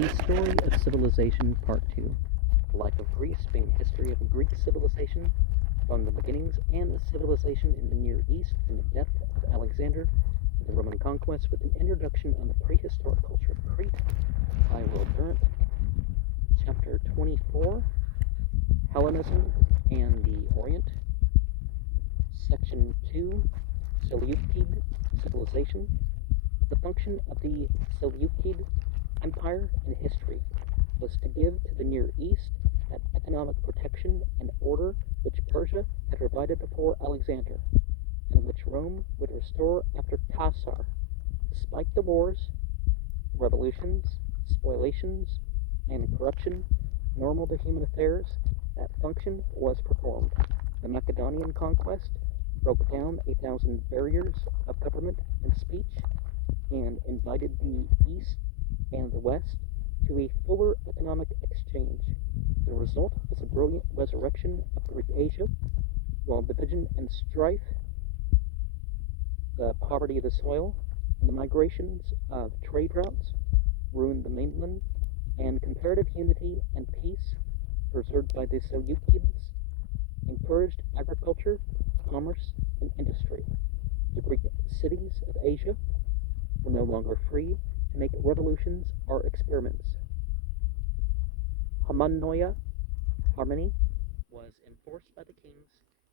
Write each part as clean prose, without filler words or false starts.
The Story of Civilization, Part 2. The Life of Greece, being history of Greek civilization, from the beginnings and the civilization in the Near East, from the death of Alexander to the Roman conquest, with an introduction on the prehistoric culture of Crete by Durant. Chapter 24, Hellenism and the Orient. Section 2, Seleucid Civilization. The function of the Seleucid Empire in history was to give to the Near East that economic protection and order which Persia had provided before Alexander, and which Rome would restore after Caesar. Despite the wars, revolutions, spoliations, and corruption normal to human affairs, that function was performed. The Macedonian conquest broke down 1,000 barriers of government and speech, and invited the East and the West to a fuller economic exchange. The result was a brilliant resurrection of Greek Asia, while division and strife, the poverty of the soil, and the migrations of trade routes ruined the mainland, and comparative unity and peace, preserved by the Seleucids, encouraged agriculture, commerce, and industry. The Greek cities of Asia were no longer free to make revolutions or experiments. Harmonia, harmony, was enforced by the kings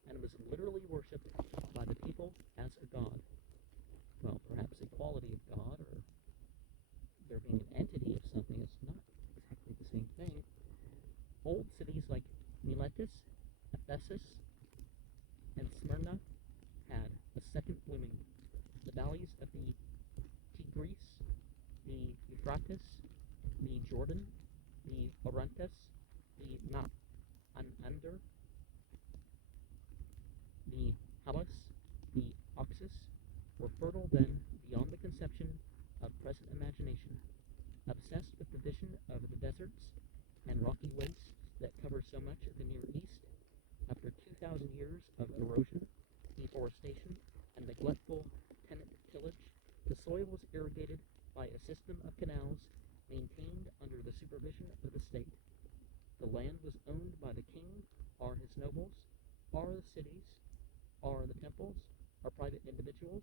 and was literally worshipped by the people as a god. Well, perhaps a quality of God, or there being an entity of something is not exactly the same thing. Old cities like Miletus, Ephesus, and Smyrna had a second blooming. The valleys of the Tigris, the Euphrates, the Jordan, the Orontes, the Mount Ander, the Halys, the Oxus, were fertile then beyond the conception of present imagination. Obsessed with the vision of the deserts and rocky wastes that cover so much of the Near East, after 2,000 years of erosion, deforestation, and neglectful tenant tillage, the soil was irrigated by a system of canals maintained under the supervision of the state. The land was owned by the king, or his nobles, or the cities, or the temples, or private individuals.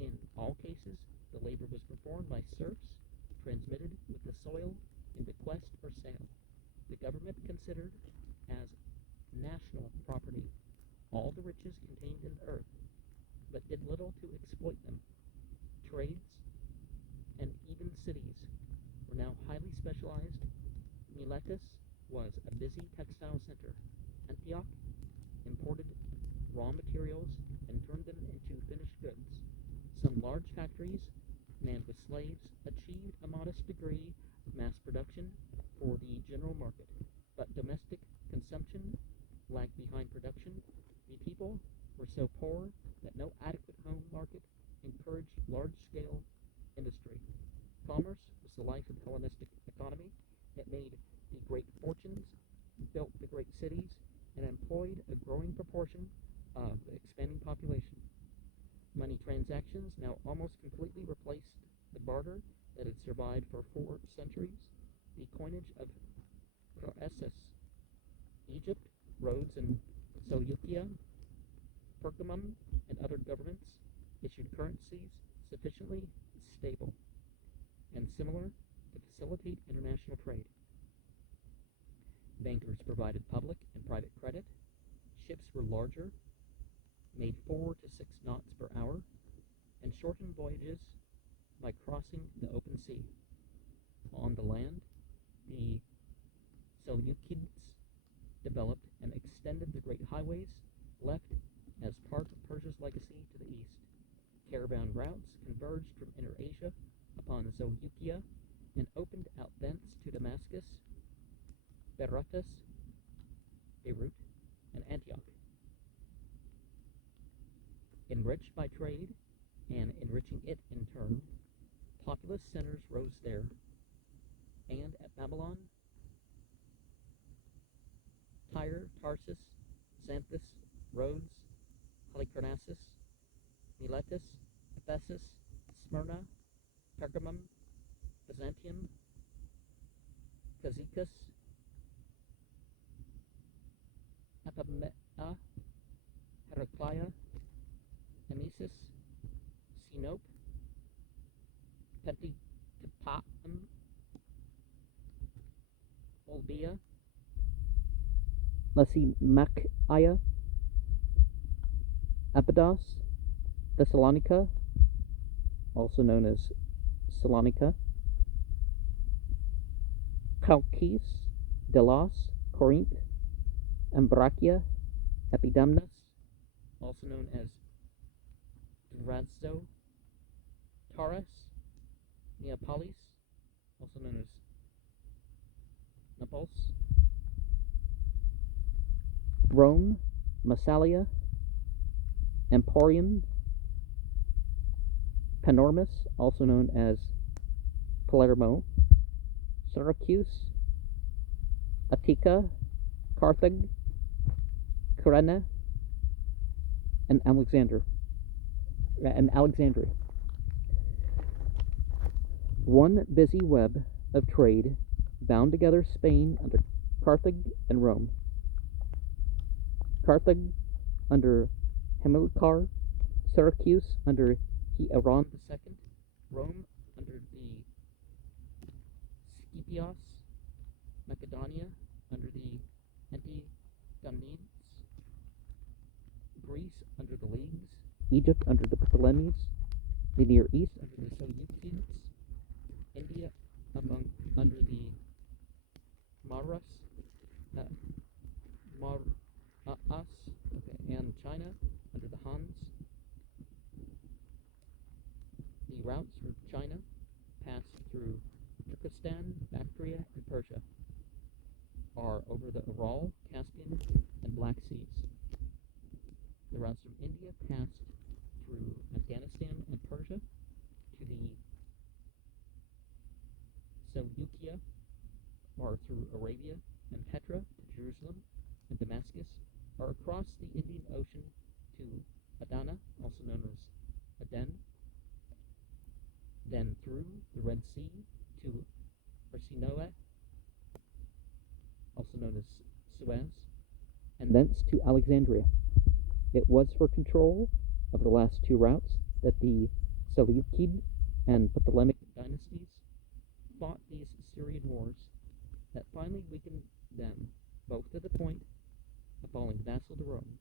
In all cases, the labor was performed by serfs, transmitted with the soil in bequest or sale. The government considered as national property all the riches contained in the earth, but did little to exploit them. Trades and even cities were now highly specialized. Miletus was a busy textile center. Antioch imported raw materials and turned them into finished goods. Some large factories, manned with slaves, achieved a modest degree of mass production for the general market, but domestic consumption lagged behind production. The people were so poor that no adequate home market encouraged large-scale industry. Commerce was the life of the Hellenistic economy. It made the great fortunes, built the great cities, and employed a growing proportion of the expanding population. Money transactions now almost completely replaced the barter that had survived for 4 centuries. The coinage of Croesus, Egypt, Rhodes, and Seleucia, Pergamum, and other governments issued currencies sufficiently stable and similar to facilitate international trade. Bankers provided public and private credit. Ships were larger, made 4 to 6 knots per hour, and shortened voyages by crossing the open sea. On the land, the Seleucids developed and extended the great highways left as part of Persia's legacy to the east. Caravan routes converged from Inner Asia upon Seleucia and opened out thence to Damascus, Berytus, Beirut, and Antioch. Enriched by trade, and enriching it in turn, populous centers rose there, and at Babylon, Tyre, Tarsus, Xanthus, Rhodes, Halicarnassus, Miletus, Ephesus, Smyrna, Pergamum, Byzantium, Cyzicus, Epimea, Heraclea, Emesis, Sinope, Pentipaum, Olbia, Lysimachia, Abydos, Thessalonica, also known as Salonica, Chalcis, Delos, Corinth, Ambracia, Epidamnus, also known as Drazzo, Taurus, Neapolis, also known as Naples, Rome, Massalia, Emporium, Panormus, also known as Palermo, Syracuse, Attica, Carthage, Kyrene, and Alexandria. One busy web of trade bound together Spain under Carthage and Rome. Carthage under Hamilcar, Syracuse under Hieron II, Rome under the Scipios, Macedonia under the Antigonines, Greece under the Leagues, Egypt under the Ptolemies, the Near East under the Seleucids, India under the Maurus, and China under the Huns. The routes for China pass through Turkestan, Bactria, and Persia, are over the Ural, Caspian, and Black Seas. The routes from India passed through Afghanistan and Persia to the Seleucia, or through Arabia and Petra to Jerusalem and Damascus, or across the Indian Ocean to Adana, also known as Aden, then through the Red Sea to Arsinoe, also known as Suez, and thence to Alexandria. It was for control of the last two routes that the Seleucid and Ptolemaic dynasties fought these Syrian wars that finally weakened them, both to the point of falling vassal to Rome.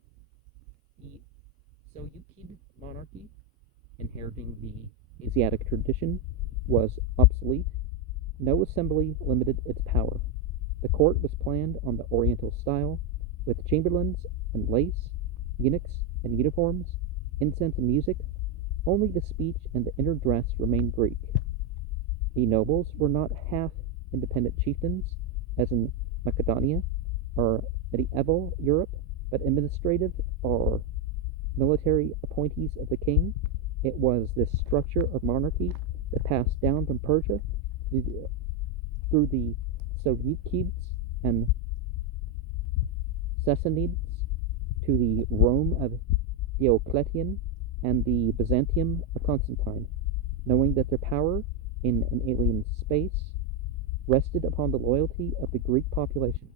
The Seleucid monarchy, inheriting the Asiatic tradition, was obsolete. No assembly limited its power. The court was planned on the Oriental style, with chamberlains and lace, eunuchs and uniforms, incense and music. Only the speech and the inner dress remained Greek. The nobles were not half independent chieftains, as in Macedonia or medieval Europe, but administrative or military appointees of the king. It was this structure of monarchy that passed down from Persia through the Seleucids and Sassanids to the Rome of Diocletian and the Byzantium of Constantine, knowing that their power in an alien space rested upon the loyalty of the Greek population.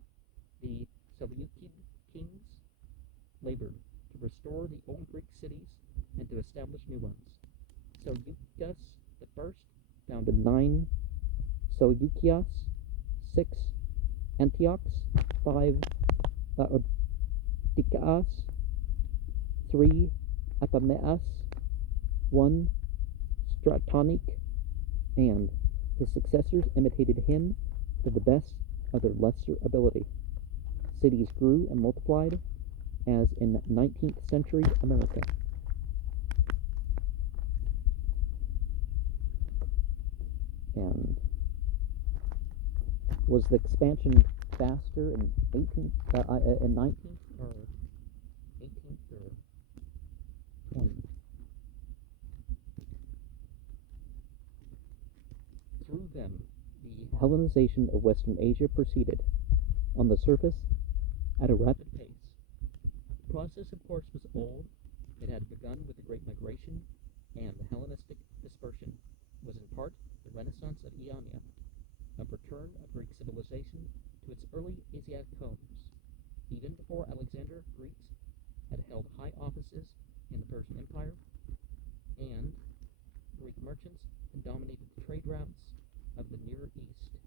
The Seleucid kings labored to restore the old Greek cities and to establish new ones. Seleucus I founded 9 Seleucias, 6 Antiochs, 5 Laodiceas, 3 Epimeas, 1 Stratonic, and his successors imitated him to the best of their lesser ability. Cities grew and multiplied, as in 19th century America. And was the expansion faster in 19th or 18th or 20th? Through them, the Hellenization of Western Asia proceeded, on the surface, at a rapid pace. The process, of course, was old. It had begun with the Great Migration, and the Hellenistic dispersion was in part the Renaissance of Ionia, a return of Greek civilization Before Alexander, Greeks had held high offices in the Persian Empire, and Greek merchants had dominated the trade routes of the Near East.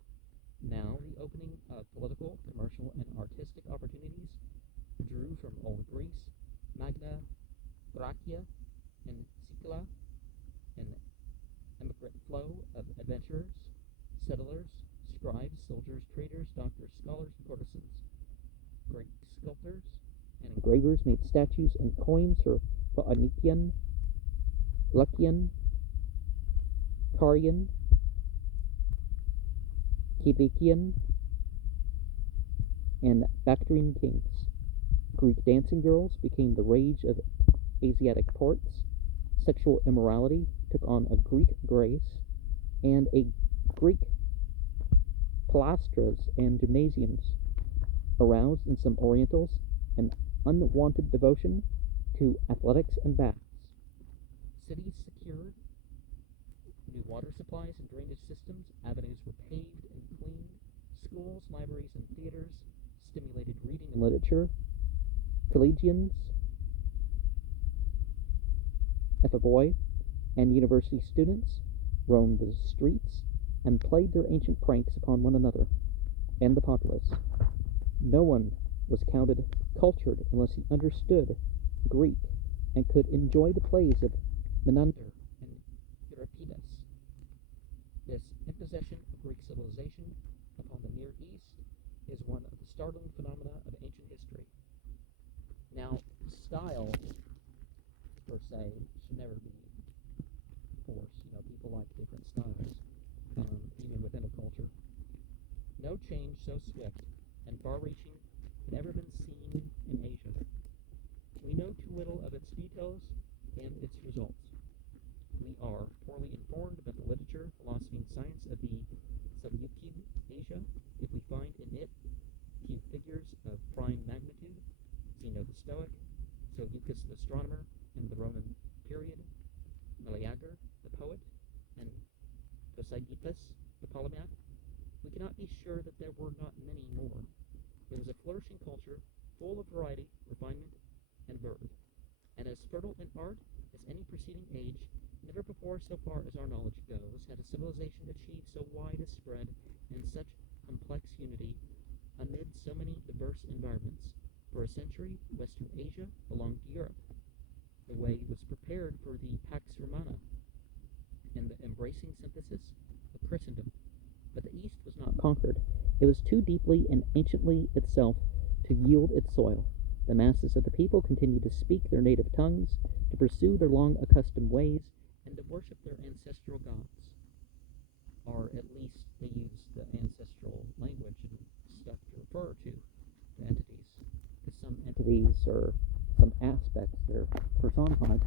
Now, the opening of political, commercial, and artistic opportunities drew from Old Greece, Magna, Thracia, and Sicily an immigrant flow of adventurers, settlers, scribes, soldiers, traders, doctors, scholars, and courtesans. Greek sculptors and engravers made statues and coins for Phoenician, Lycian, Carian, Cilician, and Bactrian kings. Greek dancing girls became the rage of Asiatic ports. Sexual immorality took on a Greek grace, and a Greek palastras and gymnasiums aroused in some Orientals an unwanted devotion to athletics and baths. Cities secured new water supplies and drainage systems, avenues were paved and cleaned, schools, libraries, and theaters stimulated reading and literature. Collegians, ephyboy, and university students roamed the streets and played their ancient pranks upon one another and the populace. No one was counted cultured unless he understood Greek and could enjoy the plays of Menander and Euripides. This imposition of Greek civilization upon the Near East is one of the startling phenomena of ancient history. Now, style, per se, should never be forced. People like different styles, even within a culture. No change so swift and far-reaching had ever been seen in Asia. We know too little of its details and its results. We are poorly informed about the literature, philosophy, and science of the Seleucid Asia if we find in it few figures of prime magnitude: Zeno the Stoic, Seleucus the astronomer in the Roman period, Meleager the poet, and Thucydides the polymath. We cannot be sure that there were not many more. It was a flourishing culture, full of variety, refinement, and verve, and as fertile in art as any preceding age. Never before, so far as our knowledge goes, had a civilization achieved so wide a spread and such complex unity amid so many diverse environments. For a century, Western Asia belonged to Europe. The way was prepared for the Pax Romana and the embracing synthesis of Christendom. But the East was not conquered. It was too deeply and anciently itself to yield its soil. The masses of the people continued to speak their native tongues, to pursue their long accustomed ways, and to worship their ancestral gods. Or at least they used the ancestral language and stuff to refer to entities. Because some entities or some aspects they're personified.